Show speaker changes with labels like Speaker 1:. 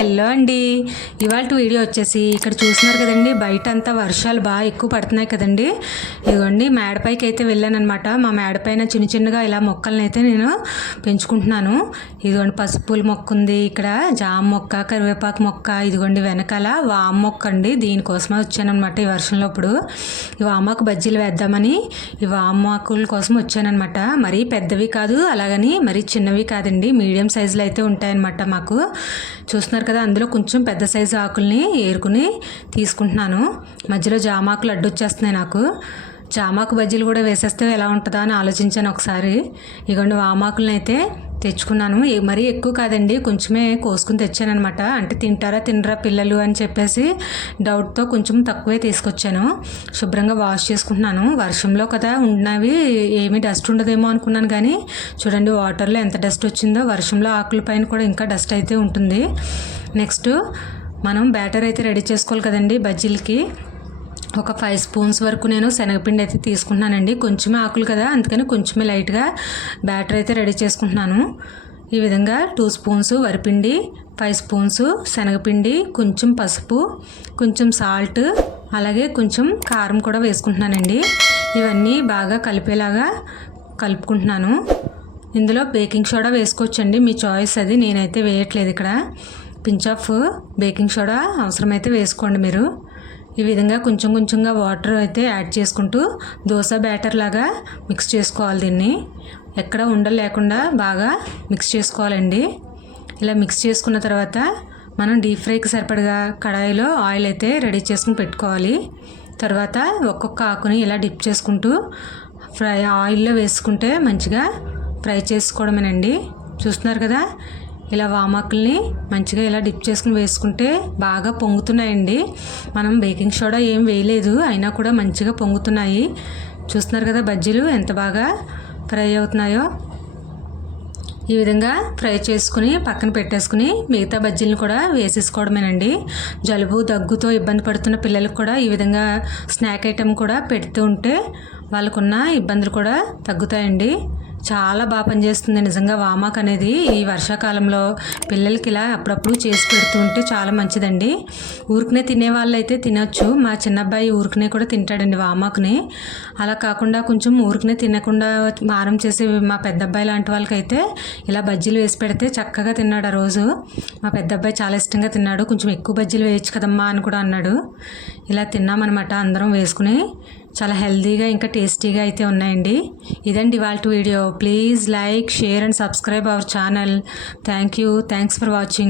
Speaker 1: Hello అండి. ఇవాళ video వచ్చేసి ఇక్కడ చూస్తున్నారు కదండి బయట అంతా వర్షాలు బాగా ఎక్కువ పడుతున్నాయి కదండి. ఇదిగోండి మేడపైకి అయితే వెళ్ళానమాట మా మేడపైన చిన్న చిన్నగా ఇలా మొక్కల్ని అయితే నేను పెంచుకుంటున్నాను. ఇదిగోండి పసుపుల మొక్క ఉంది ఇక్కడ జామ మొక్క కరివేపాకు మొక్క ఇదిగోండి వెనకాల వామ మొక్క అండి. దీనికోసమే వచ్చానమాట ఈ వర్షంలో ఇప్పుడు. ఈ వామాకు బజ్జీలు వేద్దామని ఈ వామాకుల కోసం వచ్చానమాట మరీ పెద్దవి కాదు అలాగని మరీ చిన్నవి కాదండి. మీడియం సైజులో అయితే ఉంటాయన్నమాట మాకు. చూస్తున్నారు కదా అందులో కొంచెం పెద్ద సైజు ఆకుల్ని ఏరుకుని తీసుకుంటున్నాను. మధ్యలో జామాకులు అడ్డొచ్చేస్తున్నాయి నాకు. జామాకు బజ్జీలు కూడా వేసేస్తే ఎలా ఉంటుందా అని ఆలోచించాను ఒకసారి. ఇగోండి వామాకులను అయితే తెచ్చుకున్నాను. మరీ ఎక్కువ కాదండి కొంచెమే కోసుకుని తెచ్చానమాట అంటే తింటారా తినరా పిల్లలు అని చెప్పేసి డౌట్తో కొంచెం తక్కువే తీసుకొచ్చాను. శుభ్రంగా వాష్ చేసుకుంటున్నాను. వర్షంలో కదా ఉన్నవి ఏమీ డస్ట్ ఉండదేమో అనుకున్నాను కానీ చూడండి వాటర్లో ఎంత డస్ట్ వచ్చిందో వర్షంలో ఆకుల పైన కూడా ఇంకా డస్ట్ అయితే ఉంటుంది. నెక్స్ట్ మనం బ్యాటర్ అయితే రెడీ చేసుకోవాలి కదండి బజ్జీలకి. ఒక ఫైవ్ స్పూన్స్ వరకు నేను శనగపిండి అయితే తీసుకుంటున్నానండి. కొంచెమే ఆకులు కదా అందుకని కొంచెమే లైట్గా బ్యాటర్ అయితే రెడీ చేసుకుంటున్నాను. ఈ విధంగా టూ స్పూన్స్ వరిపిండి ఫైవ్ స్పూన్స్ శనగపిండి కొంచెం పసుపు కొంచెం సాల్ట్ అలాగే కొంచెం కారం కూడా వేసుకుంటున్నానండి. ఇవన్నీ బాగా కలిపేలాగా కలుపుకుంటున్నాను. ఇందులో బేకింగ్ సోడా వేసుకోవచ్చండి మీ చాయిస్ అది. నేనైతే వేయట్లేదు ఇక్కడ. పించ్ ఆఫ్ బేకింగ్ సోడా అవసరమైతే వేసుకోండి మీరు. ఈ విధంగా కొంచెం కొంచెంగా వాటర్ అయితే యాడ్ చేసుకుంటూ దోశ బ్యాటర్ లాగా మిక్స్ చేసుకోవాలి దీన్ని. ఎక్కడ ఉండలు లేకుండా బాగా మిక్స్ చేసుకోవాలండి. ఇలా మిక్స్ చేసుకున్న తర్వాత మనం డీప్ ఫ్రైకి సరిపడగా కడాయిలో ఆయిల్ అయితే రెడీ చేసుకుని పెట్టుకోవాలి. తర్వాత ఒక్కొక్క ఆకుని ఇలా డిప్ చేసుకుంటూ ఫ్రై ఆయిల్లో వేసుకుంటే మంచిగా ఫ్రై చేసుకోవడమేనండి. చూస్తున్నారు కదా? ఇలా వామాకుల్ని మంచిగా ఇలా డిప్ చేసుకుని వేసుకుంటే బాగా పొంగుతున్నాయండి. మనం బేకింగ్ సోడా ఏం వేయలేదు అయినా కూడా మంచిగా పొంగుతున్నాయి. చూస్తున్నారు కదా బజ్జీలు ఎంత బాగా ఫ్రై అవుతున్నాయో? ఈ విధంగా ఫ్రై చేసుకుని పక్కన పెట్టేసుకుని మిగతా బజ్జీలను కూడా వేసేసుకోవడమేనండి. జలుబు దగ్గుతో ఇబ్బంది పడుతున్న పిల్లలకు కూడా ఈ విధంగా స్నాక్ ఐటెం కూడా పెడుతూ ఉంటే వాళ్ళకున్న ఇబ్బందులు కూడా తగ్గుతాయండి. చాలా బాగా పనిచేస్తుంది. నిజంగా వామాక్ అనేది ఈ వర్షాకాలంలో పిల్లలకి ఇలా అప్పుడప్పుడు చేసి పెడుతూ ఉంటే చాలా మంచిదండి. ఊరికనే తినే వాళ్ళు అయితే తినొచ్చు. మా చిన్నబ్బాయి ఊరికనే కూడా తింటాడండి వామాక్ని. అలా కాకుండా కొంచెం ఊరికనే తినకుండా మారం చేసే మా పెద్ద అబ్బాయి లాంటి వాళ్ళకైతే ఇలా బజ్జీలు వేసి పెడితే చక్కగా తిన్నాడు ఆ రోజు. మా పెద్ద అబ్బాయి చాలా ఇష్టంగా తిన్నాడు. కొంచెం ఎక్కువ బజ్జీలు వేయచ్చు కదమ్మా అని కూడా అన్నాడు. ఇలా తిన్నామన్నమాట అందరం వేసుకుని. చాలా హెల్తీగా ఇంకా టేస్టీగా అయితే ఉన్నాయండి. ఇదండి ఇవాళ video. Please like share and subscribe our channel. Thank you. Thanks for watching.